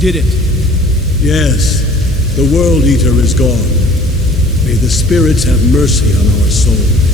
did it. Yes, the World Eater is gone. May the spirits have mercy on our souls.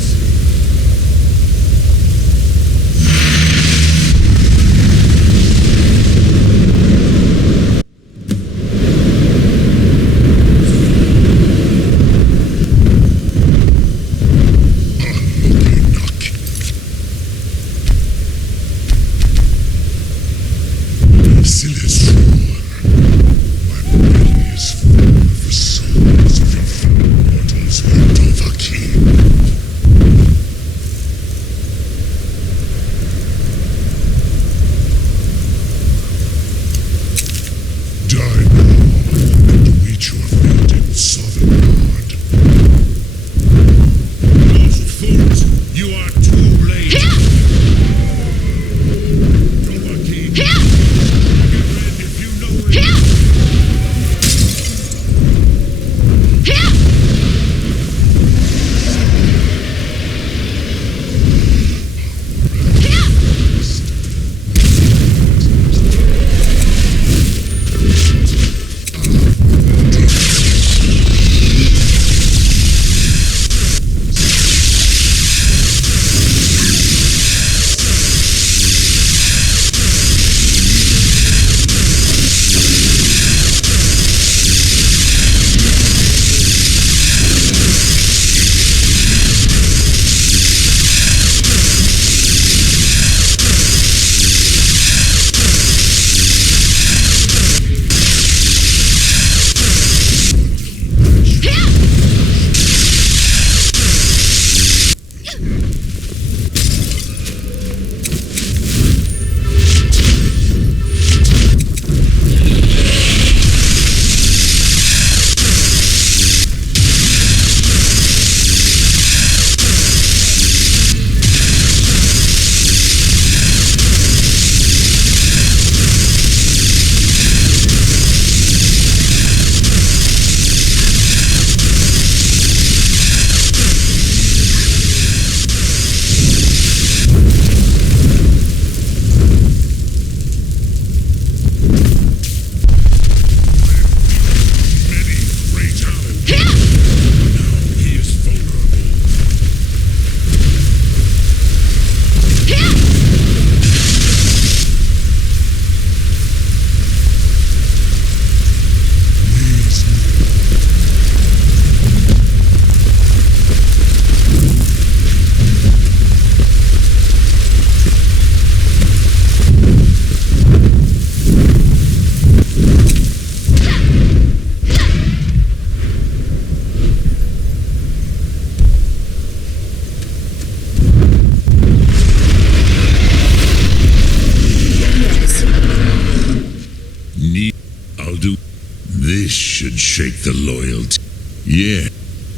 This should shake the loyalty. Yeah,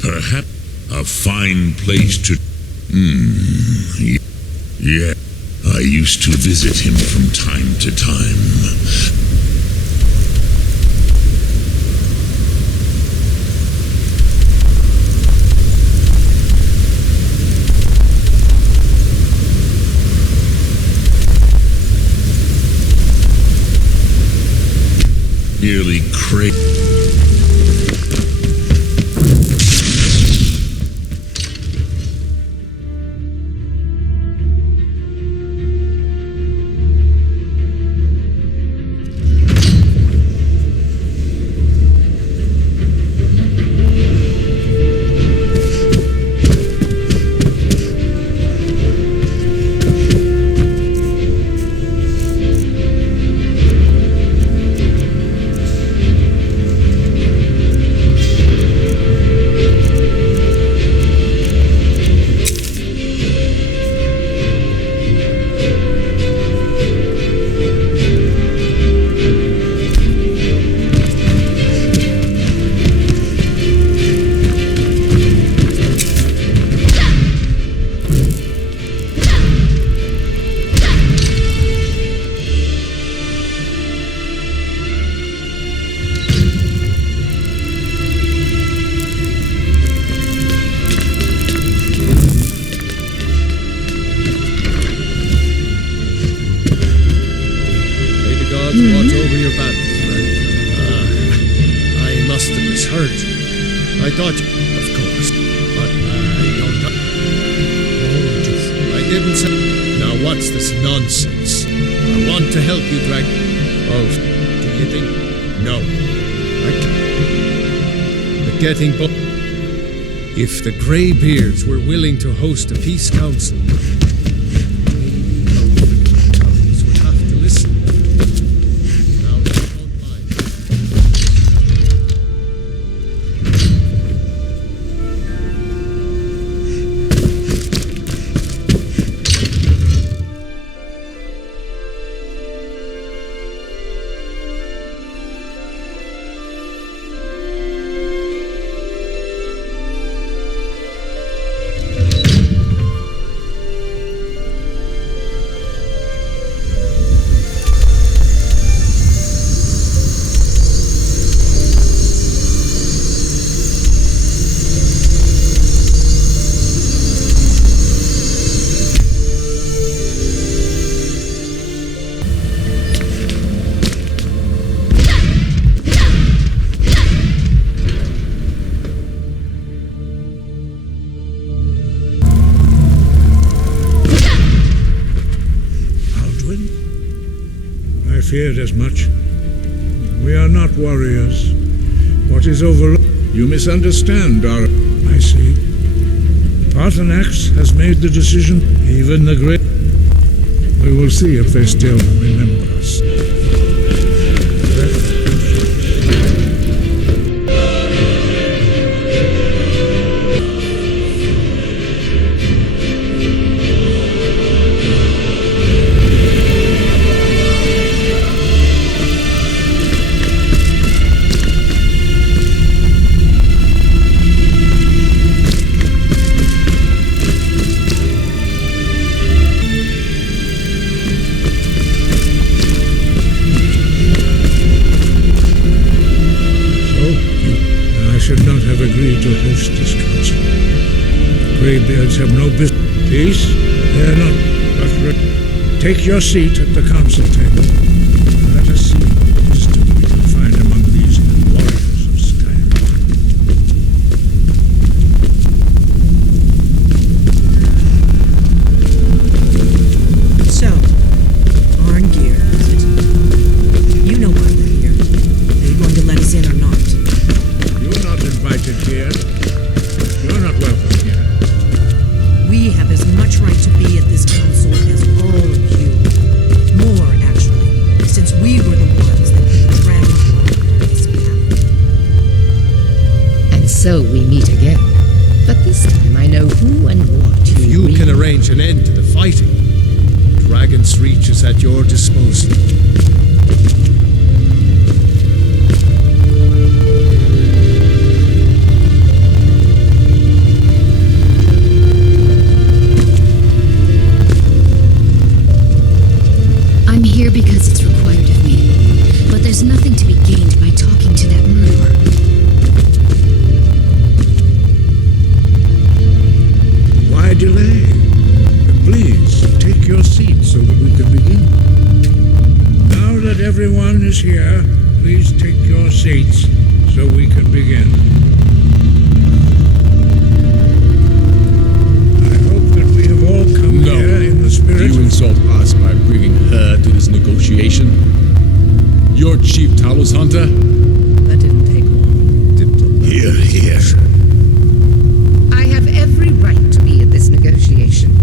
perhaps a fine place to... Yeah, I used to visit him from time to time. Nearly crazy. Watch over your battles, friend. I thought, of course, but I don't know. I didn't say. Now what's this nonsense? I want to help you, Drag. Oh, do you think? No. I can't. But getting if the Greybeards were willing to host a peace council, maybe both tongues would have to listen. Now, don't mind. I feared as much. We are not warriors. What is over... You misunderstand, our... I see. Paarthurnax has made the decision, even the great... We will see if they still remember us. Agreed to host this council. Greybeards have no business. Peace? They are not. But take your seat at the council table. Let us see what wisdom we can find among these warriors of Skyrim. So, Arngeir, is it? You know why we're here. Are you going to let us in or not? Invited here. You're not welcome here. We have as much right to be at this council as all of you. More, actually, since we were the ones that dragged you on this path. And so we meet again. But this time I know who and what If you can arrange an end to the fighting, Dragon's Reach is at your disposal. I'm here because it's required of me, but there's nothing to be gained by talking to that murderer. Why delay? Please, take your seat so that we can begin. Now that everyone is here, please take your seats so we can begin. I hope that we have all come here in the spirit... You insult us by bringing her to this negotiation? Your chief Talos hunter? That didn't take long. Hear, hear. I have every right to be at this negotiation.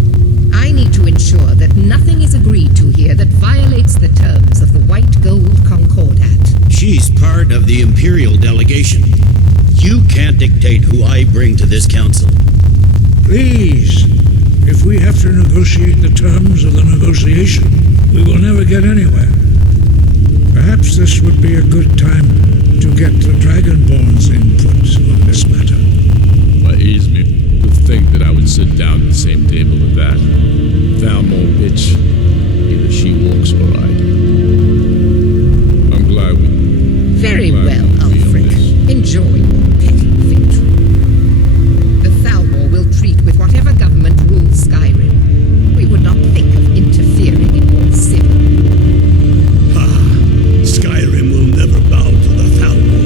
I need to ensure that nothing is agreed to here that violates the terms of the White Gold Concordat. She's part of the Imperial delegation. You can't dictate who I bring to this council. Please, if we have to negotiate the terms of the negotiation, we will never get anywhere. Perhaps this would be a good time to get the Dragonborn's input on this matter. But ease me to think that I would sit down at the same table with that Thalmor bitch. Either she walks or I do. I'm glad we... Very well, Ulfric. Enjoy your petty victory. The Thalmor will treat with whatever government rules Skyrim. We would not think of interfering in your civil. Skyrim will never bow to the Thalmor.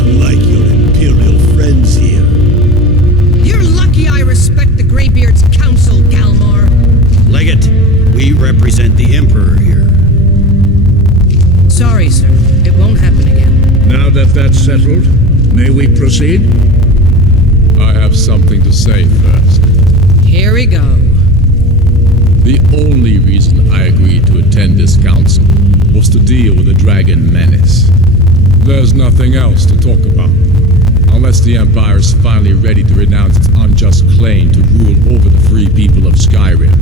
Unlike your Imperial Now that that's settled, may we proceed? I have something to say first. Here we go. The only reason I agreed to attend this council was to deal with the dragon menace. There's nothing else to talk about. Unless the Empire is finally ready to renounce its unjust claim to rule over the free people of Skyrim.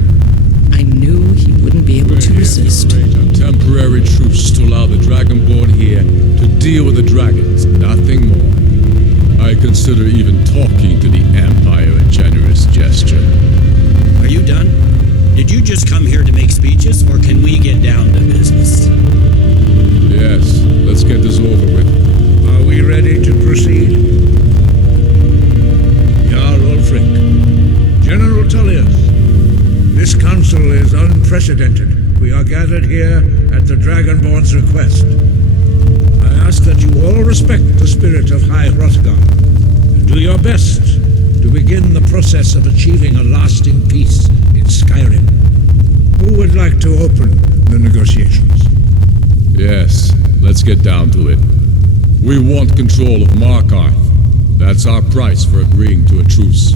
I knew he wouldn't be able We're to here resist. arrange a temporary truce to allow the Dragonborn here to deal with the dragons, nothing more. I consider even talking to the Empire a generous gesture. Are you done? Did you just come here to make speeches, or can we get down to business? Yes, let's get this over with. Are we ready to proceed? Jarl Ulfric, General Tullius, this council is unprecedented. We are gathered here at the Dragonborn's request. I ask that you all respect the spirit of High Hrothgar and do your best to begin the process of achieving a lasting peace in Skyrim. Who would like to open the negotiations? Yes, let's get down to it. We want control of Markarth. That's our price for agreeing to a truce.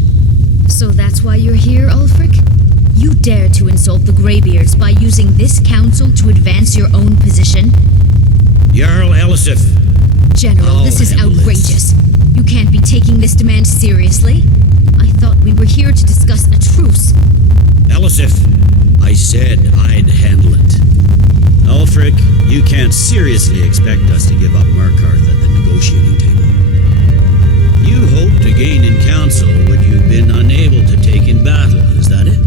So that's why you're here, Ulfric? You dare to insult the Greybeards by using this council to advance your own position? Jarl Elisif. General, this is Hamlet. outrageous. You can't be taking this demand seriously. I thought we were here to discuss a truce. Elisif, I said I'd handle it. Ulfric, you can't seriously expect us to give up Markarth at the negotiating table. You hoped to gain in council what you've been unable to take in battle, is that it?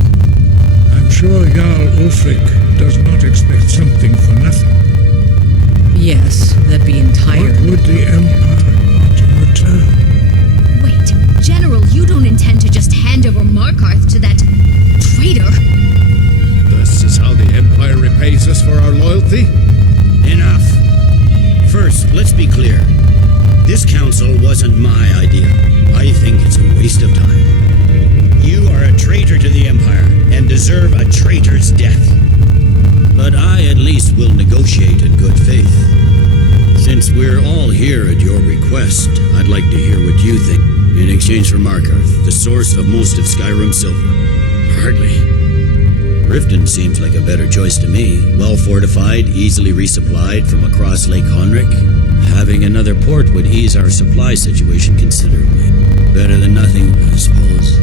I'm sure Jarl Ulfric does not expect something for nothing. Yes, that'd be What entirely. would the Empire want in return? Wait, General, you don't intend to just hand over Markarth to that traitor? This is how the Empire repays us for our loyalty? Enough. First, let's be clear. This council wasn't my idea. I think it's a waste of time. You are a traitor to the Empire and deserve a traitor's death. But I at least will negotiate in good faith. Since we're all here at your request, I'd like to hear what you think in exchange for Markarth, the source of most of Skyrim's silver. Hardly. Riften seems like a better choice to me. Well fortified, easily resupplied from across Lake Honrick. Having another port would ease our supply situation considerably. Better than nothing, I suppose.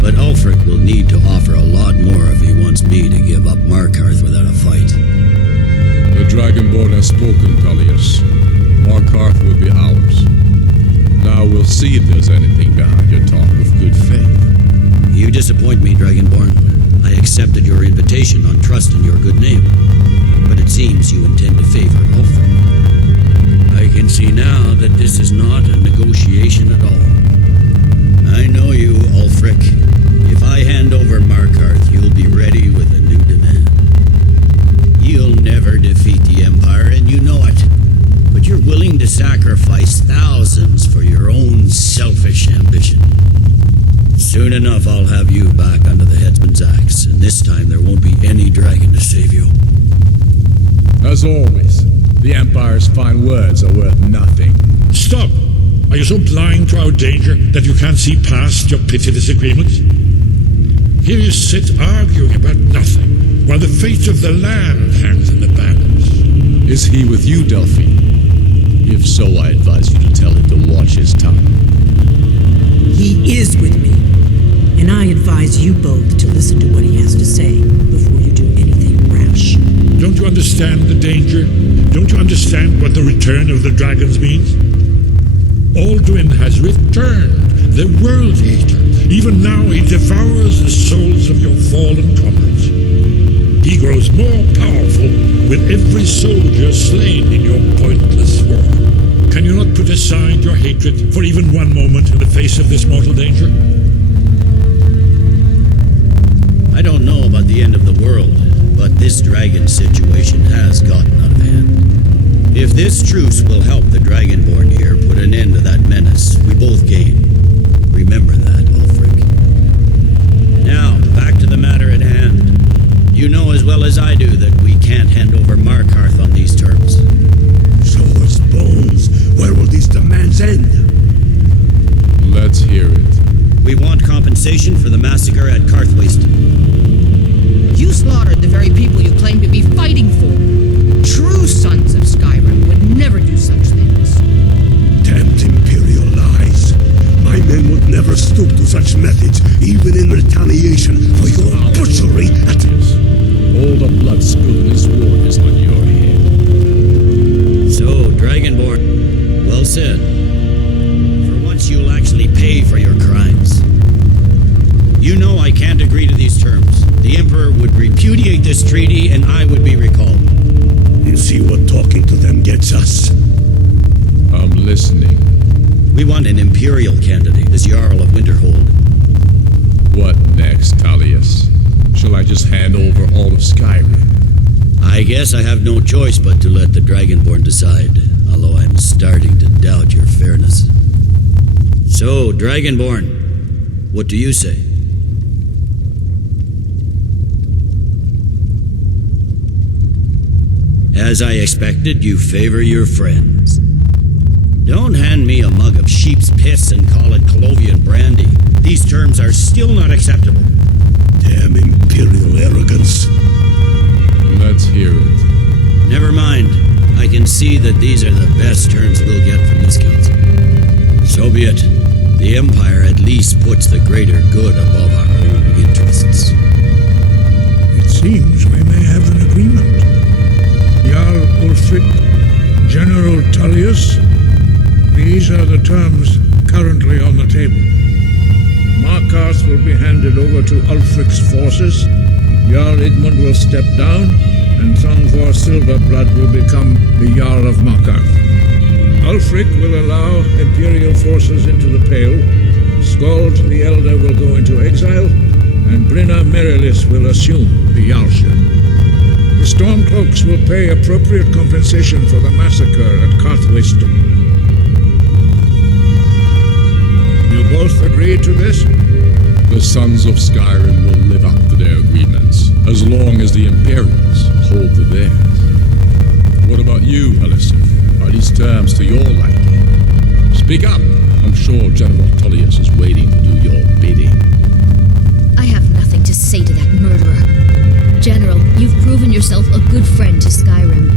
But Ulfric will need to offer a lot more if he wants me to give up Markarth without a fight. The Dragonborn has spoken, Tullius. Markarth will be ours. Now we'll see if there's anything behind your talk of good faith. You disappoint me, Dragonborn. I accepted your invitation on trust in your good name. But it seems you intend to favor Ulfric. I can see now that this is not a negotiation at all. I know you, Ulfric. If I hand over Markarth, you'll be ready with a new demand. You'll never defeat the Empire, and you know it. But you're willing to sacrifice thousands for your own selfish ambition. Soon enough, I'll have you back under the headsman's axe, and this time there won't be any dragon to save you. As always, the Empire's fine words are worth nothing. Stop! Are you so blind to our danger that you can't see past your petty disagreements? Here you sit arguing about nothing, while the fate of the land hangs in the balance. Is he with you, Delphine? If so, I advise you to tell him to watch his tongue. He is with me. And I advise you both to listen to what he has to say before you do anything rash. Don't you understand the danger? Don't you understand what the return of the dragons means? Alduin has returned, the world eater. Even now he devours the souls of your fallen comrades. He grows more powerful with every soldier slain in your pointless war. Can you not put aside your hatred for even one moment in the face of this mortal danger? I don't know about the end of the world, but this dragon situation has gotten out of hand. If this truce will help the Dragonborn here put an end to that menace, we both gain. Remember that, Ulfric. Now, back to the matter at hand. You know as well as I do that we can't hand over Markarth on these terms. Show us bones compensation for the massacre at Carthwayston. You slaughtered the very people you claim to be fighting for. True sons of Skyrim would never do such things. Damned Imperial lies. My men would never stoop to such methods, even in retaliation for your butchery at... All the blood spilled in this war is on your head. So, Dragonborn, well said. For once you'll actually pay for your crimes. You know I can't agree to these terms. The Emperor would repudiate this treaty and I would be recalled. You see what talking to them gets us? I'm listening. We want an Imperial candidate as Jarl of Winterhold. What next, Tullius? Shall I just hand over all of Skyrim? I guess I have no choice but to let the Dragonborn decide, although I'm starting to doubt your fairness. So, Dragonborn, what do you say? As I expected, you favor your friends. Don't hand me a mug of sheep's piss and call it Colovian brandy. These terms are still not acceptable. Damn Imperial arrogance. Let's hear it. Never mind. I can see that these are the best terms we'll get from this council. So be it. The Empire at least puts the greater good above our own interests. It seems we may have an agreement. Jarl Ulfric, General Tullius, these are the terms currently on the table. Markarth will be handed over to Ulfric's forces, Jarl Igmund will step down, and Thongvor Silverblood will become the Jarl of Markarth. Ulfric will allow Imperial forces into the Pale, Skald the Elder will go into exile, and Brinna Merilis will assume the Jarlship. The Stormcloaks will pay appropriate compensation for the massacre at Carthwayston. You both agree to this? The sons of Skyrim will live up to their agreements, as long as the Imperials hold to theirs. What about you, Elisif? Are these terms to your liking? Speak up! I'm sure General Tullius is waiting to do your bidding. I have nothing to say to that murderer. General, you've proven yourself a good friend to Skyrim.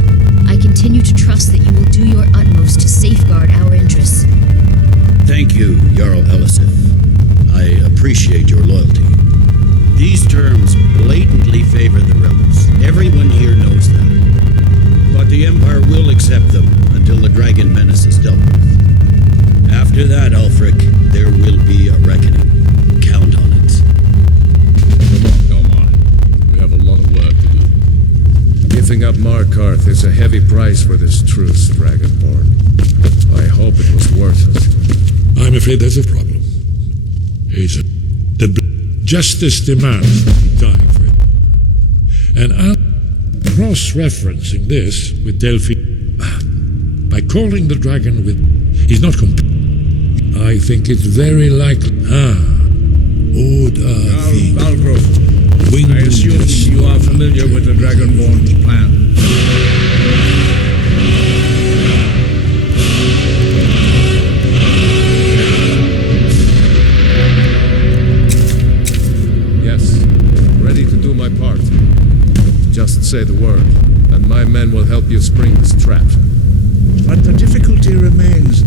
I continue to trust that you will do your utmost to safeguard our interests. Thank you, Jarl Elisif. I appreciate your loyalty. These terms blatantly favor the rebels. Everyone here knows that. But the Empire will accept them until the dragon menace is dealt with. After that, Ulfric, there will be a reckoning. Count on it. Come on. We have a lot of work to do. Giving up Markarth is a heavy price for this truce, Dragonborn. I hope it was worth it. I'm afraid there's a problem. Justice demands that he die for it. And I'm cross-referencing this with Delphi. By calling the dragon with... He's not I think it's very likely... Balgrove, I assume you are familiar with the Dragonborn's plan. Just say the word, and my men will help you spring this trap. But the difficulty remains